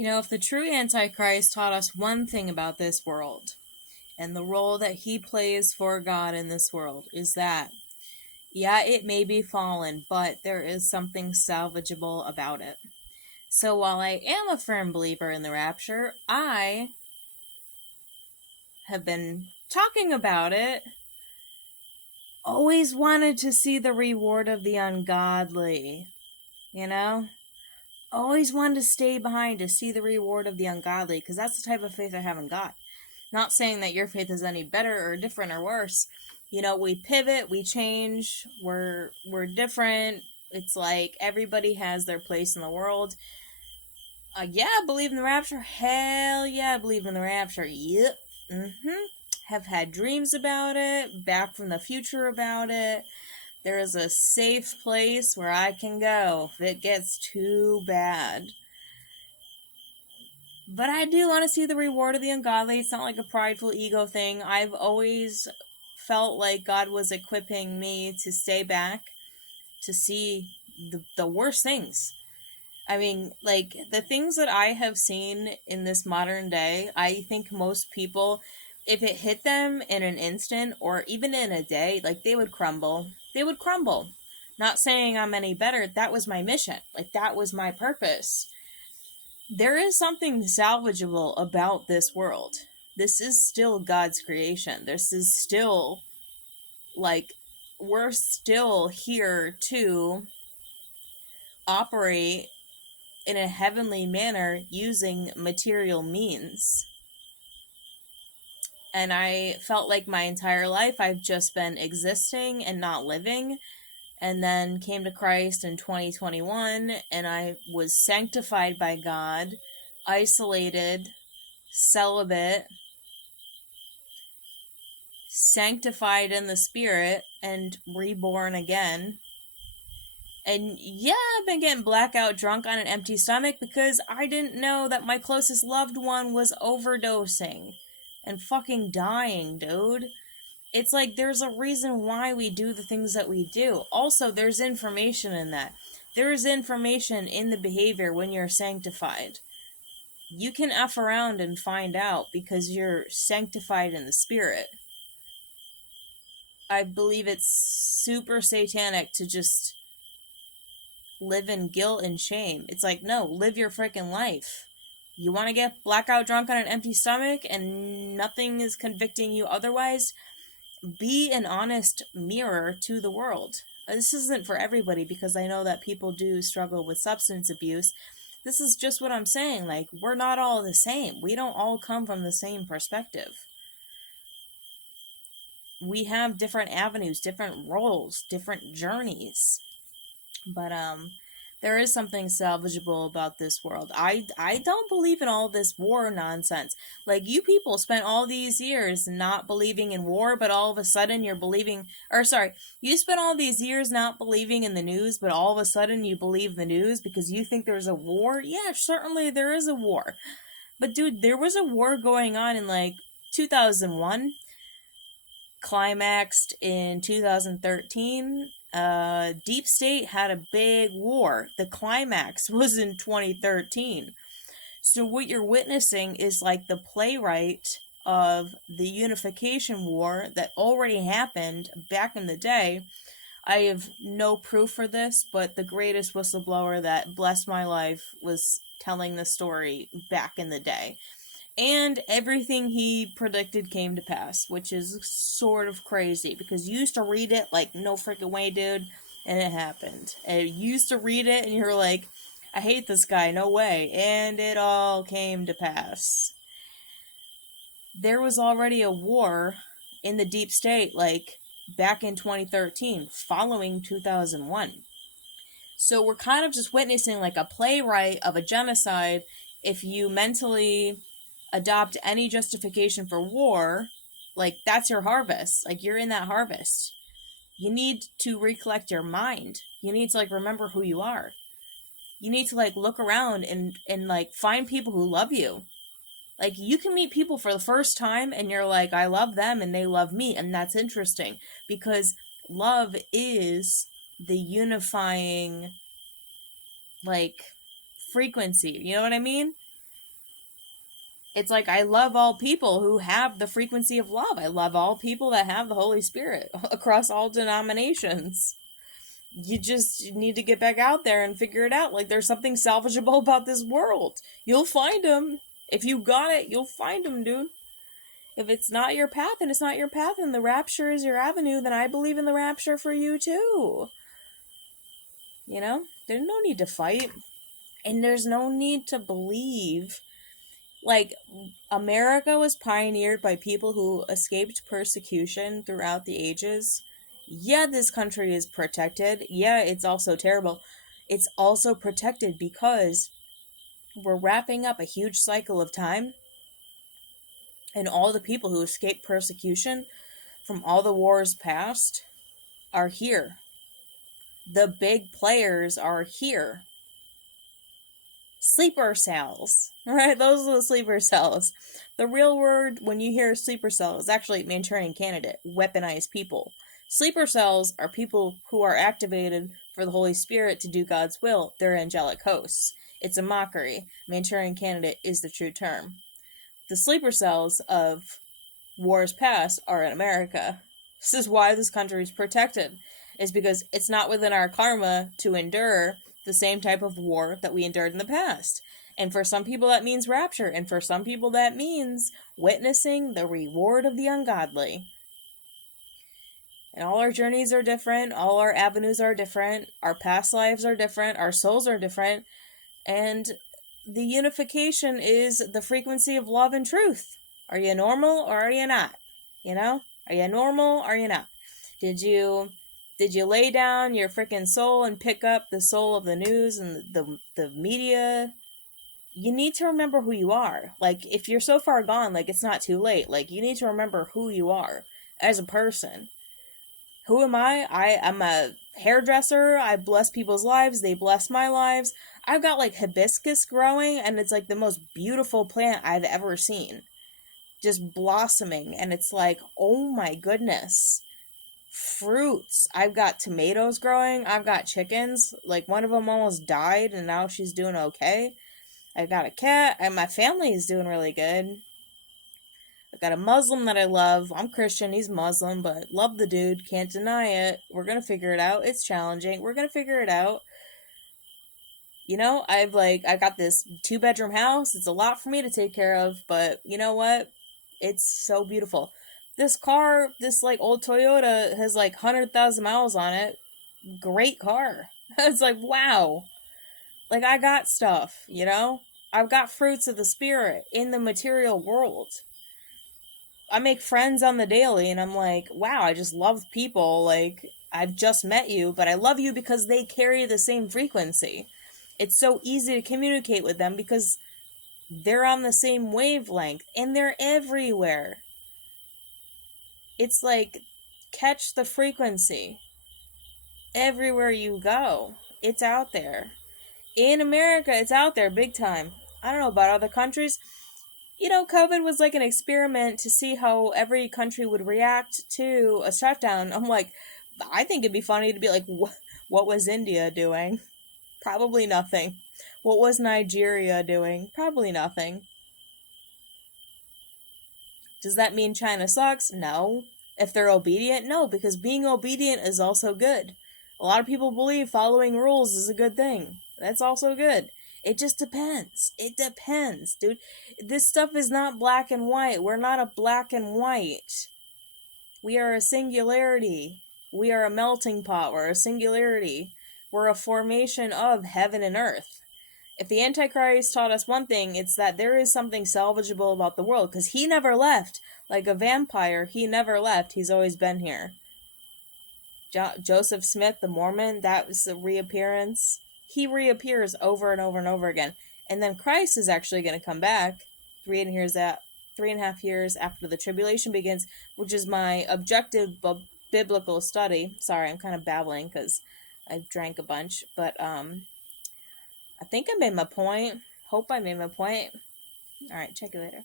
If the true Antichrist taught us one thing about this world, and the role that he plays for God in this world, is that, yeah, it may be fallen, but there is something salvageable about it. So while I am a firm believer in the rapture, I have been talking about it, always wanted to see the reward of the ungodly, Always wanted to stay behind to see the reward of the ungodly, because that's the type of faith I haven't got. Not saying that your faith is any better or different or worse. We pivot, we change, we're different. It's like everybody has their place in the world. Yeah, I believe in the rapture. Hell yeah, I believe in the rapture. Yep. Have had dreams about it, back from the future about it. There is a safe place where I can go if it gets too bad. But I do want to see the reward of the ungodly. It's not like a prideful ego thing. I've always felt like God was equipping me to stay back, to see the worst things. I mean, like, the things that I have seen in this modern day, I think most people, if it hit them in an instant or even in a day, like, they would crumble. They would crumble. Not saying I'm any better. That was my mission. Like, that was my purpose. There is something salvageable about this world. This is still God's creation. This is still, like, we're still here to operate in a heavenly manner using material means. And I felt like my entire life I've just been existing and not living, and then came to Christ in 2021, and I was sanctified by God, isolated, celibate, sanctified in the Spirit, and reborn again. And yeah, I've been getting blackout drunk on an empty stomach because I didn't know that my closest loved one was overdosing and fucking dying, dude. It's like there's a reason why we do the things that we do. Also, there's information in that. There is information in the behavior when you're sanctified. You can F around and find out because you're sanctified in the Spirit. I believe it's super satanic to just live in guilt and shame. It's like, no, live your freaking life. You want to get blackout drunk on an empty stomach and nothing is convicting you otherwise? Be an honest mirror to the world. This isn't for everybody because I know that people do struggle with substance abuse. This is just what I'm saying. Like, we're not all the same. We don't all come from the same perspective. We have different avenues, different roles, different journeys. But there is something salvageable about this world. I don't believe in all this war nonsense. Like, you people spent all these years not believing in war, but all of a sudden you're believing, you spent all these years not believing in the news, but all of a sudden you believe the news because you think there's a war? Yeah, certainly there is a war. But dude, there was a war going on in like 2001, climaxed in 2013. Deep State had a big war. The climax was in 2013. So what you're witnessing is like the playwright of the unification war that already happened back in the day. I have no proof for this, but the greatest whistleblower that blessed my life was telling the story back in the day. And everything he predicted came to pass, which is sort of crazy because you used to read it like, no freaking way, dude, and it happened. And you used to read it and you're like, I hate this guy, no way, and it all came to pass. There was already a war in the deep state, like, back in 2013, following 2001. So we're kind of just witnessing like a playwright of a genocide. If you mentally adopt any justification for war, like, that's your harvest. Like, you're in that harvest. You need to recollect your mind. You need to, like, remember who you are. You need to, like, look around and like, find people who love you. Like, you can meet people for the first time and you're like, I love them and they love me, and that's interesting because love is the unifying, like, frequency. You know what I mean? It's like, I love all people who have the frequency of love. I love all people that have the Holy Spirit across all denominations. You just need to get back out there and figure it out. Like, there's something salvageable about this world. You'll find them. If you got it, you'll find them, dude. If it's not your path, and it's not your path, and the rapture is your avenue, then I believe in the rapture for you too. You know? There's no need to fight. And there's no need to believe. Like, America was pioneered by people who escaped persecution throughout the ages. Yeah, this country is protected. Yeah, it's also terrible. It's also protected because we're wrapping up a huge cycle of time, and all the people who escaped persecution from all the wars past are here. The big players are here. Sleeper cells, right? Those are the sleeper cells. The real word when you hear sleeper cell is actually Manchurian candidate, weaponized people. Sleeper cells are people who are activated for the Holy Spirit to do God's will. They're angelic hosts. It's a mockery. Manchurian candidate is the true term. The sleeper cells of wars past are in America. This is why this country is protected, is because it's not within our karma to endure the same type of war that we endured in the past. And for some people that means rapture, and for some people that means witnessing the reward of the ungodly. And all our journeys are different, all our avenues are different, our past lives are different, our souls are different, and the unification is the frequency of love and truth. Are you normal or are you not? You know? Are you normal or are you not? Did you lay down your freaking soul and pick up the soul of the news and the media? You need to remember who you are. Like, if you're so far gone, like, it's not too late. Like, you need to remember who you are as a person. Who am I? I'm a hairdresser. I bless people's lives. They bless my lives. I've got, like, hibiscus growing, and it's, like, the most beautiful plant I've ever seen. Just blossoming, and it's like, oh my goodness. Fruits. I've got tomatoes growing. I've got chickens. Like, one of them almost died, and now she's doing okay. I've got a cat, and my family is doing really good. I've got a Muslim that I love. I'm Christian, he's Muslim, but love the dude, can't deny it. We're gonna figure it out. It's challenging. We're gonna figure it out. You know, I got this 2-bedroom house. It's a lot for me to take care of, but you know what? It's so beautiful. This car, this like old Toyota has like 100,000 miles on it. Great car. It's like, wow. Like, I got stuff, you know? I've got fruits of the spirit in the material world. I make friends on the daily, and I'm like, wow, I just love people. Like, I've just met you, but I love you because they carry the same frequency. It's so easy to communicate with them because they're on the same wavelength, and they're everywhere. It's like, catch the frequency. Everywhere you go, it's out there. In America, it's out there big time. I don't know about other countries. You know, COVID was like an experiment to see how every country would react to a shutdown. I'm like, I think it'd be funny to be like, what was India doing? Probably nothing. What was Nigeria doing? Probably nothing. Does that mean China sucks? No. If they're obedient? No, because being obedient is also good. A lot of people believe following rules is a good thing. That's also good. It just depends. It depends, dude. This stuff is not black and white. We're not a black and white. We are a singularity. We are a melting pot. We're a singularity. We're a formation of heaven and earth. If the Antichrist taught us one thing, it's that there is something salvageable about the world, because he never left. Like a vampire, he never left. He's always been here. Joseph Smith, the Mormon, that was a reappearance. He reappears over and over and over again. And then Christ is actually going to come back 3.5 years after the tribulation begins, which is my objective biblical study. Sorry, I'm kind of babbling because I've drank a bunch. But I think I made my point. Hope I made my point. Alright, check you later.